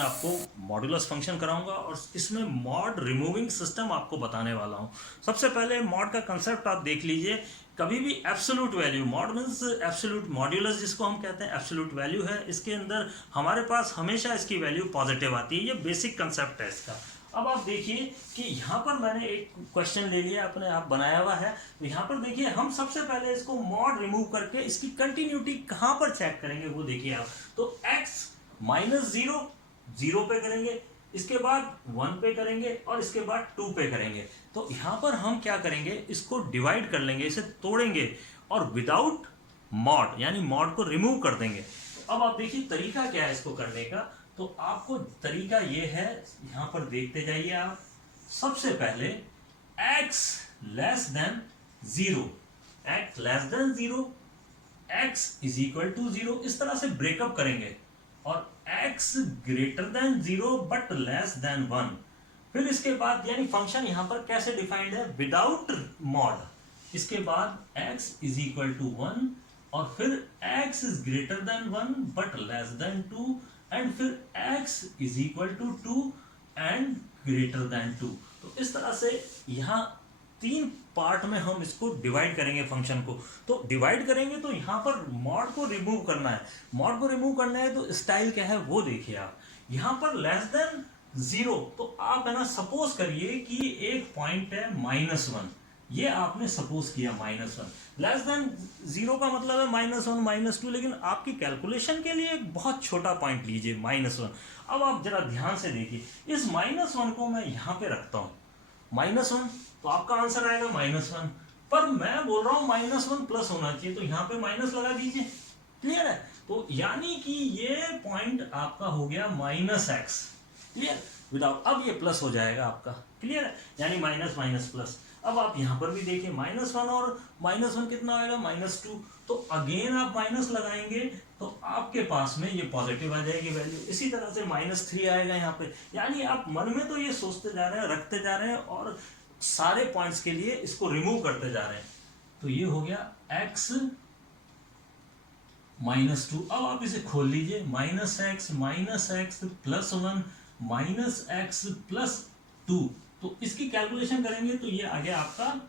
मैं आपको modulus function कराऊंगा और इसमें मॉड रिमूविंग सिस्टम आपको बताने वाला हूं। सबसे पहले मॉड का कंसेप्ट आप देख लीजिए। कभी भी absolute value, mod means absolute modulus जिसको हम कहते हैं, एब्सोल्यूट वैल्यू है। इसके अंदर हमारे पास हमेशा इसकी वैल्यू पॉजिटिव आती है। ये बेसिक कंसेप्ट है इसका। अब आप देखिए कि यहाँ पर मैंने एक क्वेश्चन ले लिया, अपने आप बनाया हुआ है। तो यहाँ पर देखिए हम सबसे पहले इसको मॉड रिमूव करके इसकी कंटिन्यूटी कहाँ पर चेक करेंगे वो देखिए आप। तो x माइनस जीरो, जीरो पे करेंगे, इसके बाद 1 पे करेंगे और इसके बाद 2 पे करेंगे। तो यहाँ पर हम क्या करेंगे, इसको डिवाइड कर लेंगे, इसे तोड़ेंगे और विदाउट मॉड यानी मॉड को रिमूव कर देंगे। तो अब आप देखिए तरीका क्या है इसको करने का। तो आपको तरीका ये है, यहां पर देखते जाइए आप। सबसे पहले x less than zero, x less than zero, x is equal to zero, इस तरह से ब्रेकअप करेंगे। और x greater than zero but less than one. फिर इसके बाद यानी फंक्शन यहां पर कैसे डिफाइंड है, विदाउट मॉड। इसके बाद x is equal to one और फिर x is greater than one but less than two and फिर x is equal to 2 and greater than 2। तो इस तरह से यहाँ 3 पार्ट में हम इसको डिवाइड करेंगे फंक्शन को। तो डिवाइड करेंगे तो यहाँ पर मॉड को रिमूव करना है। मॉड को रिमूव करना है तो स्टाइल क्या है वो देखिए आप। यहाँ पर लेस देन जीरो, तो आप है ना सपोज करिए कि एक पॉइंट है -1, ये आपने सपोज किया -1। लेस देन जीरो का मतलब है -1 -2, लेकिन आपकी कैलकुलेशन के लिए एक बहुत छोटा पॉइंट लीजिए -1। अब आप जरा ध्यान से देखिए, इस -1 को मैं यहाँ पे रखता हूँ -1, तो आपका आंसर आएगा -1। पर मैं बोल रहा हूँ -1 प्लस होना चाहिए, तो यहाँ पे माइनस लगा दीजिए। क्लियर है? तो यानी कि ये पॉइंट आपका हो गया -x। क्लियर? विदाउट, अब ये प्लस हो जाएगा आपका। क्लियर है? यानी माइनस माइनस प्लस। अब आप यहां पर भी देखिए -1 और -1 कितना आएगा, -2। तो अगेन आप माइनस लगाएंगे तो आपके पास में ये पॉजिटिव आ जाएगी वैल्यू। इसी तरह से -3 आएगा यहाँ पे। यानी आप मन में तो ये सोचते जा रहे हैं, रखते जा रहे हैं और सारे पॉइंट्स के लिए इसको रिमूव करते जा रहे हैं। तो ये हो गया x -2। अब आप इसे खोल लीजिए, -x प्लस 1 -x प्लस 2। तो इसकी कैलकुलेशन करेंगे तो ये आ गया आपका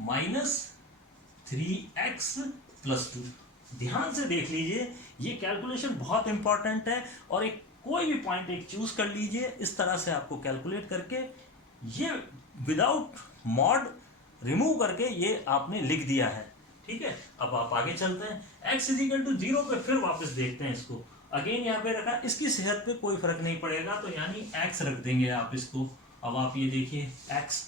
-3x प्लस 2। ध्यान से देख लीजिए, ये कैलकुलेशन बहुत इंपॉर्टेंट है। और एक कोई भी पॉइंट एक चूज कर लीजिए, इस तरह से आपको कैलकुलेट करके ये विदाउट मॉड रिमूव करके ये आपने लिख दिया है। ठीक है? अब आप आगे चलते हैं, x इज इक्वल टू 0 पे फिर वापस देखते हैं इसको। अगेन यहाँ पे रखा, इसकी सेहत पे कोई फर्क नहीं पड़ेगा, तो यानी x रख देंगे आप इसको। अब आप ये देखिए x,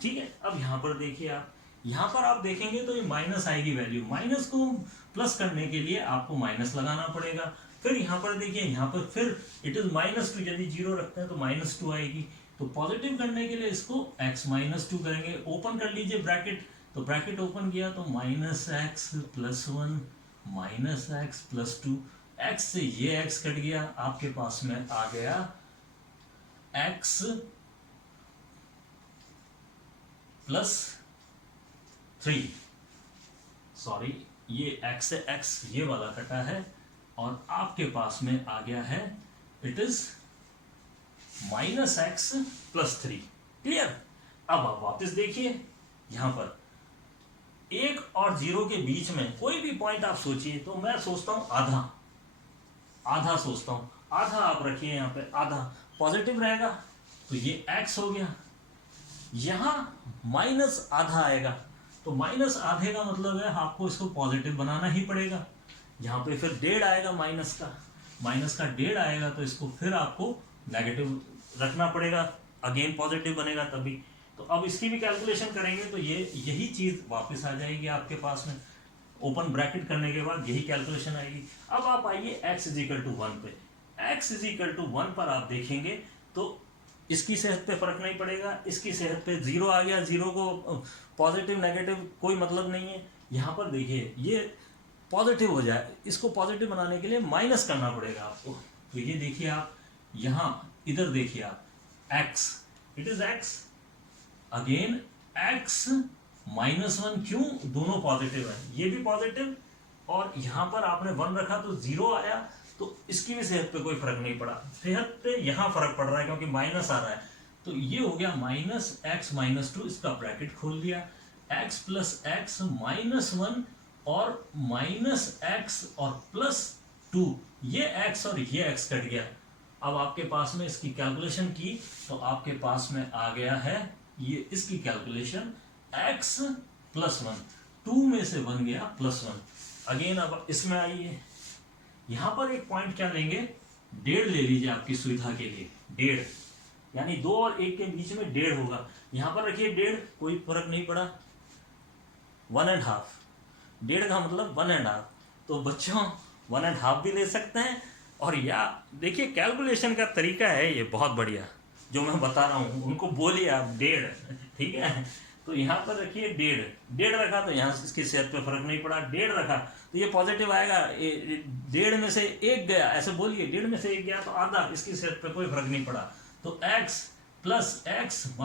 ठीक है? अब यहाँ पर देखिए आप, यहाँ पर आप देखेंगे तो ये माइनस आएगी वैल्यू। माइनस को प्लस करने के लिए आपको माइनस लगाना पड़ेगा। फिर यहाँ पर देखिए, यहाँ पर फिर इट इज -2, यदि 0 रखते हैं तो -2 आएगी। तो पॉजिटिव करने के लिए इसको x -2 करेंगे। ओपन कर लीजिए ब्रैकेट, तो ब्रैकेट ओपन किया तो -x plus 1 -x plus 2। x से ये x कट गया, आपके पास में आ गया x प्लस 3। सॉरी, ये x से x ये वाला कटा है और आपके पास में आ गया है it is -x plus 3। Clear? अब आप वापस देखिए, यहां पर 1 और 0 के बीच में कोई भी पॉइंट आप सोचिए। तो मैं सोचता हूं आधा, आधा सोचता हूं, आधा आप रखिए यहाँ पे, आधा पॉजिटिव रहेगा तो ये x हो गया। यहां माइनस आधा आएगा, तो माइनस आधे का मतलब है आपको इसको पॉजिटिव बनाना ही पड़ेगा। यहाँ पे फिर 1.5 आएगा, माइनस का 1.5 आएगा, तो इसको फिर आपको नेगेटिव रखना पड़ेगा, अगेन पॉजिटिव बनेगा तभी। तो अब इसकी भी कैलकुलेशन करेंगे तो ये यही चीज वापस आ जाएगी आपके पास में। ओपन ब्रैकेट करने के बाद यही कैलकुलेशन आएगी। अब आप आइए x इज इक्वल टू 1 पे। x इज इक्वल टू 1 पर आप देखेंगे तो इसकी सेहत पे फर्क नहीं पड़ेगा, इसकी सेहत पे 0 आ गया। 0 को पॉजिटिव नेगेटिव कोई मतलब नहीं है। यहाँ पर देखिए ये पॉजिटिव हो जाए, इसको पॉजिटिव बनाने के लिए माइनस करना पड़ेगा आपको। तो ये देखिए आप, यहाँ इधर देखिए आप, x it is x again x -1। क्यों? दोनों पॉजिटिव है, ये भी पॉजिटिव और यहाँ पर आपने 1 रखा तो 0 आया। तो तो इसकी भी सेहत पे कोई फर्क नहीं पड़ा, सेहत पे यहाँ फर्क पड़ रहा है क्योंकि माइनस आ रहा है। तो ये हो गया -x-2, इसका ब्रैकेट खोल दिया, x प्लस एक्स -1 और -x और +2, ये x और ये x कट गया। अब आपके पास में इसकी कैलकुलेशन की तो आपके पास में आ गया है ये इसकी कैलकुलेशन x + 1, 2 में से 1 गया +1। अगेन अब इसमें आइए, यहां पर एक पॉइंट क्या लेंगे, 1.5 ले लीजिए आपकी सुविधा के लिए, 1.5 यानी 2 और 1 के बीच में 1.5 होगा। यहां पर रखिए 1.5, कोई फर्क नहीं पड़ा, 1.5, 1.5 का मतलब 1.5, तो बच्चों 1.5 भी ले सकते हैं। और या देखिए कैलकुलेशन का तरीका है ये बहुत बढ़िया, जो मैं बता रहा हूँ उनको बोलिए आप 1.5, ठीक है। तो यहाँ पर रखिए 1.5 रखा तो यहाँ इसकी सेहत पे फर्क नहीं पड़ा, 1.5 रखा तो ये पॉजिटिव आएगा, 1.5 में से 1 गया, ऐसे बोलिए 1.5 में से 1 गया तो आधा, इसकी सेहत पे कोई फर्क नहीं पड़ा। तो x + x -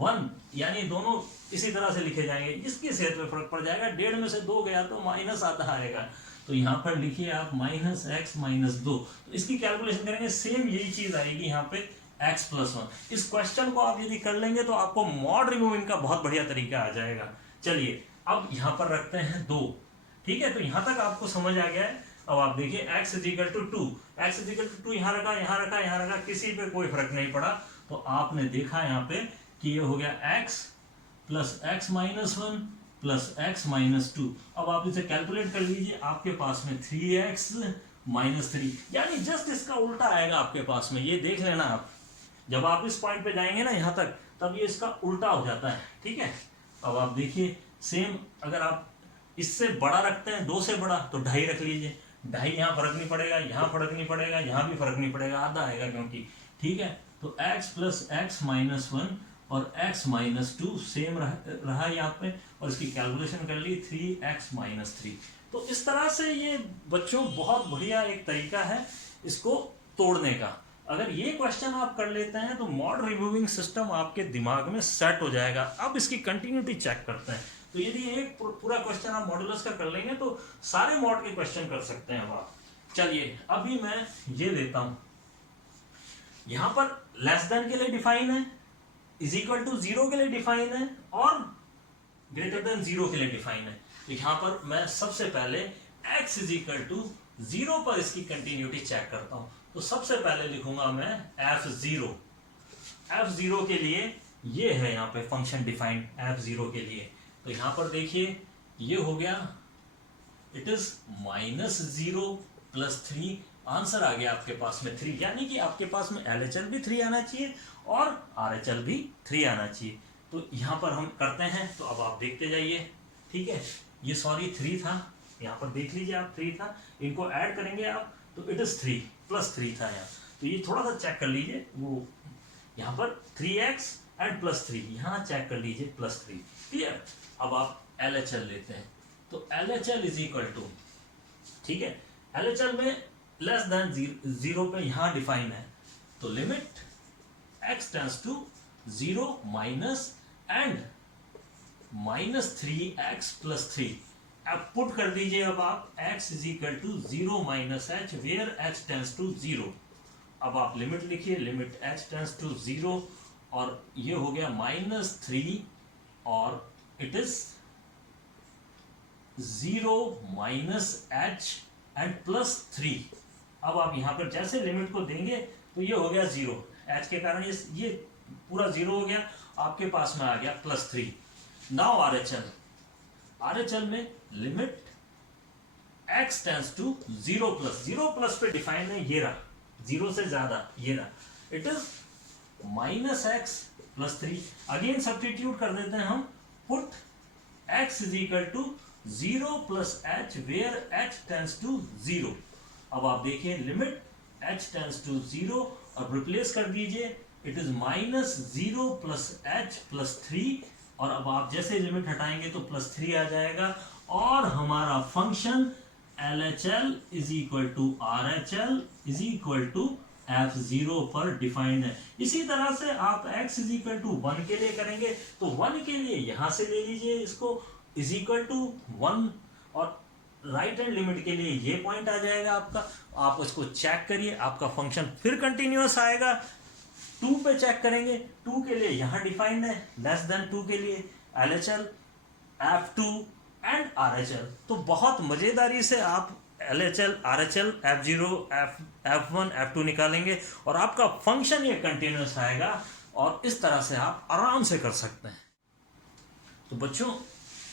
1 यानी दोनों इसी तरह से लिखे जाएंगे, इसकी सेहत पे फर्क पड़ जाएगा, 1.5 में से 2 गया तो -आधा आएगा। तो यहाँ पर लिखिए आप -x - 2, तो इसकी कैलकुलेशन करेंगे, सेम यही चीज आएगी यहाँ पे x + 1। इस क्वेश्चन को आप यदि कर लेंगे तो आपको मॉड रिमूविंग का बहुत बढ़िया तरीका आ जाएगा। चलिए अब यहाँ पर रखते हैं 2, ठीक है। तो यहाँ तक आपको समझ आ गया है। अब आप देखिए x = 2, x = 2 यहाँ रखा, यहाँ रखा, यहाँ रखा, किसी पे कोई फर्क नहीं पड़ा। तो आपने देखा यहाँ पे कि ये हो गया x + x - 1 + x - 2। अब आप इसे कैलकुलेट कर लीजिए, आपके पास में 3x - 3, यानी जस्ट इसका उल्टा आएगा आपके पास में, ये देख लेना आप। जब आप इस पॉइंट पे जाएंगे ना यहाँ तक, तब ये इसका उल्टा हो जाता है, ठीक है। अब आप देखिए सेम, अगर आप इससे बड़ा रखते हैं, 2 से बड़ा, तो 2.5 रख लीजिए, 2.5 यहाँ फर्क नहीं पड़ेगा, यहाँ फर्क नहीं पड़ेगा, यहाँ भी फर्क नहीं पड़ेगा, आधा आएगा क्योंकि, ठीक है। तो x + x - 1 और x - 2 सेम रहा यहाँ पे, और इसकी कैलकुलेशन कर ली 3x - 3। तो इस तरह से ये बच्चों बहुत बढ़िया एक तरीका है इसको तोड़ने का। अगर ये क्वेश्चन आप कर लेते हैं तो मॉड रिमूविंग सिस्टम आपके दिमाग में सेट हो जाएगा। अब इसकी कंटिन्यूटी चेक करते हैं। तो यदि एक पूरा क्वेश्चन आप मॉडुलस का कर लेंगे तो सारे मॉड के क्वेश्चन कर सकते हैं आप। चलिए अभी मैं ये लेता हूं, यहां पर लेस देन के लिए डिफाइन है, = 0 के लिए डिफाइन है, और > 0 के लिए डिफाइन है। तो यहां पर मैं सबसे पहले x = 0 पर इसकी कंटिन्यूटी चेक करता हूं। तो सबसे पहले लिखूंगा मैं f0 के लिए, ये है यहाँ पे फंक्शन डिफाइंड f0 के लिए। तो यहाँ पर देखिए ये हो गया, इट इज -0 + 3, आंसर आ गया आपके पास में 3, यानी कि आपके पास में LHL भी 3 आना चाहिए और RHL भी 3 आना चाहिए। तो यहाँ पर हम करते हैं, तो अब आप देखते जाइए, ठीक है। ये सॉरी 3 था, यहाँ पर देख लीजिए आप 3 था, इनको ऐड करेंगे आप तो इट इज 3 + 3 था यहाँ। तो ये थोड़ा सा चेक कर लीजिए, वो यहाँ पर 3x एंड +3, यहाँ चेक कर लीजिए +3, क्लियर। अब आप LHL लेते हैं, तो LHL = ठीक है, LHL में लेस देन 0 पे यहाँ डिफाइन है, तो limit x → 0 minus and -3x + 3। अब पुट कर दीजिए, अब आप x = 0 - h वेयर h → 0। अब आप लिमिट लिखिए, लिमिट h → 0, और ये हो गया -3 और इट इज 0 - h एंड +3। अब आप यहाँ पर जैसे लिमिट को देंगे तो ये हो गया 0, h के कारण ये पूरा 0 हो गया, आपके पास में आ गया +3। नाउ RHL में लिमिट x → 0 पे डिफाइन है, ये रहा 0 से ज्यादा, ये रहा, it is -x + 3। Again substitute कर देते हैं हम, put x = 0 + h where h → 0। अब आप देखिए लिमिट h → 0 और रिप्लेस कर दीजिए, इट इज -0 + h + 3, और अब आप जैसे लिमिट हटाएंगे तो +3 आ जाएगा, और हमारा फंक्शन LHL = RHL = f0 पर डिफाइंड है। इसी तरह से आप x = 1 के लिए करेंगे, तो 1 के लिए यहां से ले लीजिए इसको = 1, और राइट हैंड लिमिट के लिए ये पॉइंट आ जाएगा आपका, आप उसको चेक करिए, आपका फंक्शन फिर कंटिन्यूअस आएगा। 2 पे चेक करेंगे, 2 के लिए यहाँ डिफाइंड है, लेस देन 2 के लिए LHL, F2 एंड RHL। तो बहुत मजेदारी से आप LHL, RHL, F0, F1, F2 निकालेंगे और आपका फंक्शन ये कंटिन्यूअस आएगा, और इस तरह से आप आराम से कर सकते हैं। तो बच्चों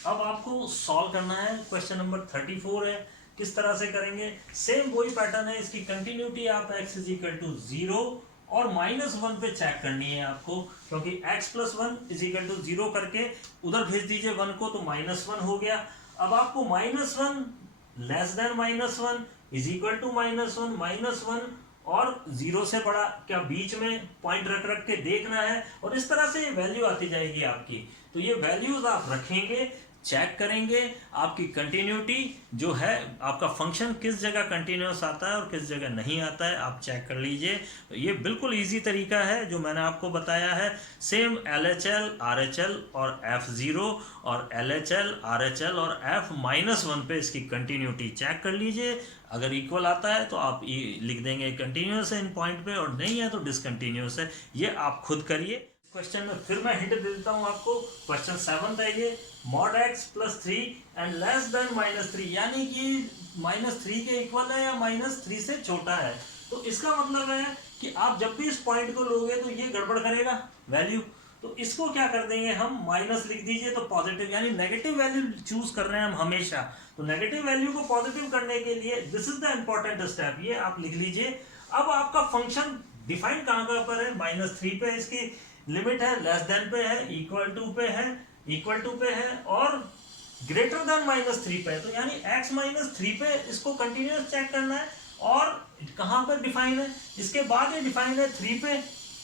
अब आपको सॉल्व करना है, क्वेश्चन नंबर 34 है। किस तरह से करेंगे? सेम वही पैटर्न है, इसकी कंटिन्यूटी आप x इज इक्वल टू 0 और -1 पे चेक करनी है आपको, क्योंकि x plus 1 is equal to 0 करके उधर भेज दीजिए 1 को, तो -1 हो गया। अब आपको -1 less than -1 is equal to -1 और 0 से बड़ा क्या बीच में पॉइंट रख रख के देखना है, और इस तरह से वैल्यू आती जाएगी आपकी। तो ये वैल्यूज आप रखेंगे, चेक करेंगे आपकी कंटिन्यूटी जो है, आपका फंक्शन किस जगह कंटिन्यूअस आता है और किस जगह नहीं आता है, आप चेक कर लीजिए। तो ये बिल्कुल इजी तरीका है जो मैंने आपको बताया है। सेम LHL, RHL और F0 और LHL, RHL और F-1 पे इसकी कंटिन्यूटी चेक कर लीजिए। अगर इक्वल आता है तो आप लिख देंगे कंटिन्यूअस है इन पॉइंट पे, और नहीं है तो डिसकंटिन्यूअस है। ये आप खुद करिए। क्वेश्चन में फिर मैं हिंट दे देता हूं आपको। क्वेश्चन 7 है ये, mod x plus 3 and less than -3, यानी कि -3 के इक्वल है या -3 से छोटा है। तो इसका मतलब है कि आप जब भी इस पॉइंट को लोगे तो ये गड़बड़ करेगा वैल्यू, तो इसको क्या कर देंगे हम, माइनस लिख दीजिए तो पॉजिटिव, यानी नेगेटिव वैल्यू चूज कर रहे हैं हम हमेशा। तो नेगेटिव वैल्यू को पॉजिटिव करने के लिए this is the important step, ये आप लिख लीजिए। अब आपका फंक्शन डिफाइन कहाँ पर है, -3 पे इसकी लिमिट है, लेस देन पे है, इक्वल टू पे है और ग्रेटर देन -3 पे है। तो यानी x -3 पे इसको कंटिन्यूअस चेक करना है, और कहां पर डिफाइन है, इसके बाद ये डिफाइन है 3 पे,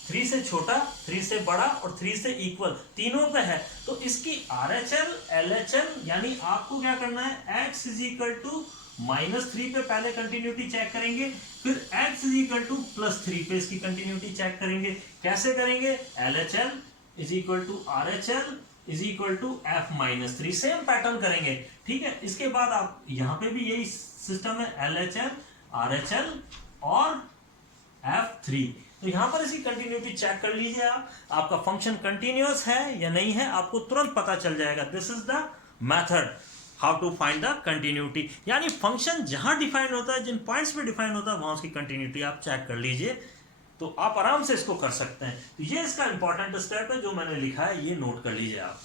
3 से छोटा, 3 से बड़ा और 3 से इक्वल, तीनों पे है। तो इसकी RHL, LHL, यानी आपको क्या करना है, x इज इक्वल टू -3 पे पहले कंटिन्यूटी चेक करेंगे, फिर x इज इक्वल टू +3 पे इसकी कंटिन्यूटी चेक करेंगे। कैसे करेंगे, LHL is equal to RHL is equal to F-3, same pattern करेंगे। ठीक है, इसके बाद आप यहाँ पे भी यही सिस्टम है, LHL, RHL और F3। तो यहाँ पर इसकी कंटिन्यूटी चेक कर लीजिए आप, आपका फंक्शन कंटिन्यूअस है या नहीं है, आपको तुरंत पता चल जाएगा। This is the method how to find the continuity, यानी फंक्शन जहां डिफाइन होता है, जिन पॉइंट्स पे डिफाइन होता है, वहां उसकी कंटिन्यूटी आप चेक कर लीजिए, तो आप आराम से इसको कर सकते हैं। तो ये इसका इंपॉर्टेंट स्टेप है जो मैंने लिखा है, ये नोट कर लीजिए आप।